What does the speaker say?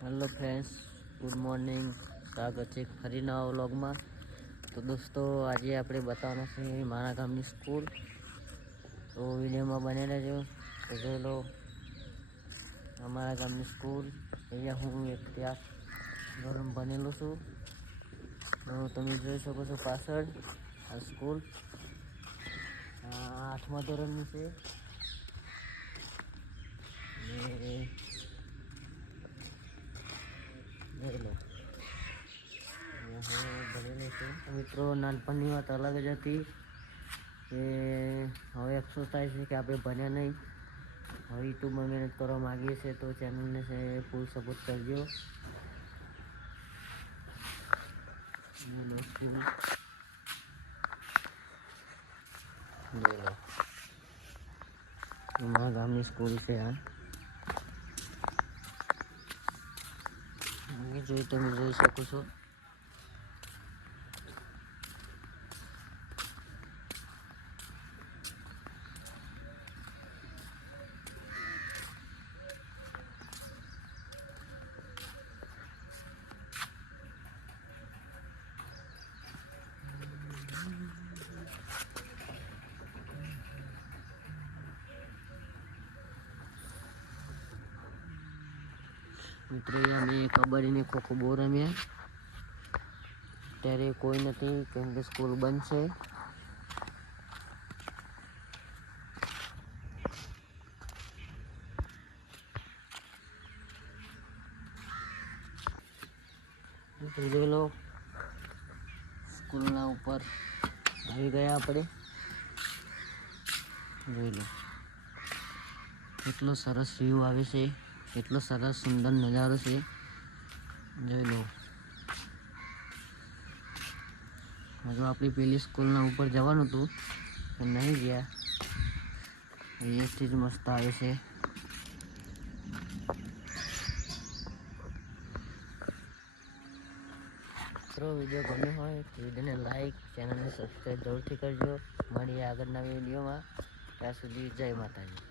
Hello friends, good morning. स्वागत है फरी नवा व्लॉग में। तो दोस्तों, आज आप बताना है मारा गामनी स्कूल। तो विडियो में बने रहो। तो जो लो अमरा गामनी स्कूल अँ हूँ एक धोरण बनेलू छूँ। तो तमे जोई सको छो पाछळ आ स्कूल 8मा धोरणनी छे। मित्रों, नानपणनी बात अलग ज थी कि हवे अफसोस थाय छे कि आपणे भण्या नहीं। हवे यूट्यूब में मेहनत करवा मांगीए छे तो चैनल ने से फूल सपोर्ट करजो। हमारा गामनी स्कूल से जोई तमे जोई सको छो। मित्रों, अमे कबड्डी ने खो खो बो रम्या। त्यारे कोई नहीं केम के स्कूल बंद छे। જોઈ લો સ્કૂલના ઉપર આવી ગયા આપણે। જોઈ લો કેટલો સરસ વ્યૂ આવે છે, કેટલો સરસ સુંદર નજારો છે। જોઈ લો હજુ આપણી પેલી સ્કૂલના ઉપર જવાનું હતું પણ નહીં ગયા। અહીંયાથી જ મસ્ત આવે છે। वीडियो गम्यो होय तो वीडियो ने लाइक, चैनल ने सब्सक्राइब जरूर थी करजो। મળીએ આગળના વિડીયોમાં। ત્યાં સુધી જય માતાજી।